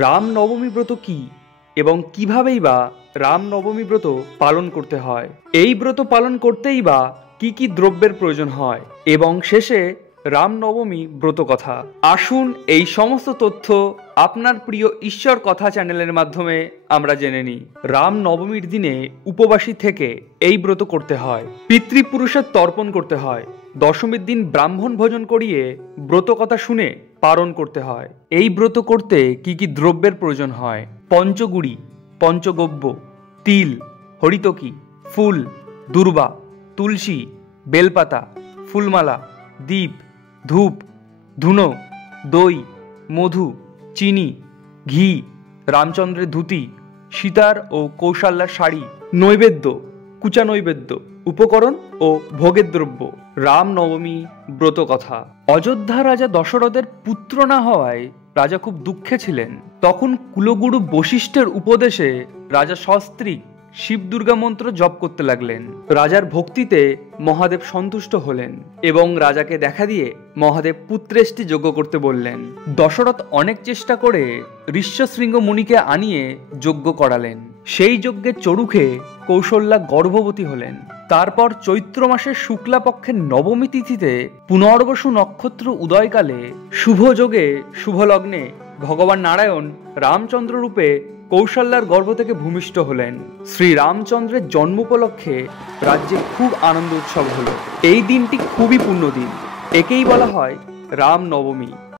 রামনবমী ব্রত কি এবং কিভাবেই বা রামনবমী ব্রত পালন করতে হয়, এই ব্রত পালন করতেই বা কি কি দ্রব্যের প্রয়োজন হয় এবং শেষে রামনবমী ব্রত কথা। আসুন এই সমস্ত তথ্য আপনার প্রিয় ঈশ্বর কথা চ্যানেলের মাধ্যমে আমরা জেনে নিই। রামনবমীর দিনে উপবাসী থেকে এই ব্রত করতে হয়, পিতৃপুরুষের তর্পণ করতে হয়, দশমীর দিন ব্রাহ্মণ ভোজন করিয়ে ব্রত কথা শুনে পালন করতে হয়। এই ব্রত করতে কি কি দ্রব্যের প্রয়োজন হয়: পঞ্চগুড়ি, পঞ্চগব্য, তিল, হরিতকি, ফুল, দূর্বা, তুলসী, বেলপাতা, ফুলমালা, দীপ, ধূপ, ধুনো, দই, মধু, চিনি, ঘি, রামচন্দ্রের ধুতি, সীতার ও কৌশল্যার শাড়ি, নৈবেদ্য, কুচা নৈবেদ্য, উপকরণ ও ভোগের দ্রব্য। রামনবমী ব্রত কথা। অযোধ্যা রাজা দশরথের পুত্র না হওয়ায় রাজা খুব দুঃখে ছিলেন। তখন কুলগুরু বশিষ্ঠের উপদেশে রাজা সস্ত্রীক শিব দুর্গা মন্ত্র জপ করতে লাগলেন। রাজার ভক্তিতে মহাদেব সন্তুষ্ট হলেন এবং রাজাকে দেখা দিয়ে মহাদেব পুত্রেষ্টি যজ্ঞ করতে বললেন। দশরথ অনেক চেষ্টা করে ঋষ্যশৃঙ্গ মুনিকে আনিয়ে যজ্ঞ করালেন। সেই যজ্ঞের চড়ুখে কৌশল্যা গর্ভবতী হলেন। তারপর চৈত্র মাসের শুক্লা পক্ষের নবমী তিথিতে পুনর্বসু নক্ষত্র উদয়কালে শুভ যোগে শুভ লগ্নে ভগবান নারায়ণ রামচন্দ্র রূপে কৌশল্যার গর্ভ থেকে ভূমিষ্ঠ হলেন। শ্রী রামচন্দ্রের জন্ম উপলক্ষে রাজ্যে খুব আনন্দ উৎসব হলো। এই দিনটি খুবই পূর্ণ দিন, একেই বলা হয় রামনবমী।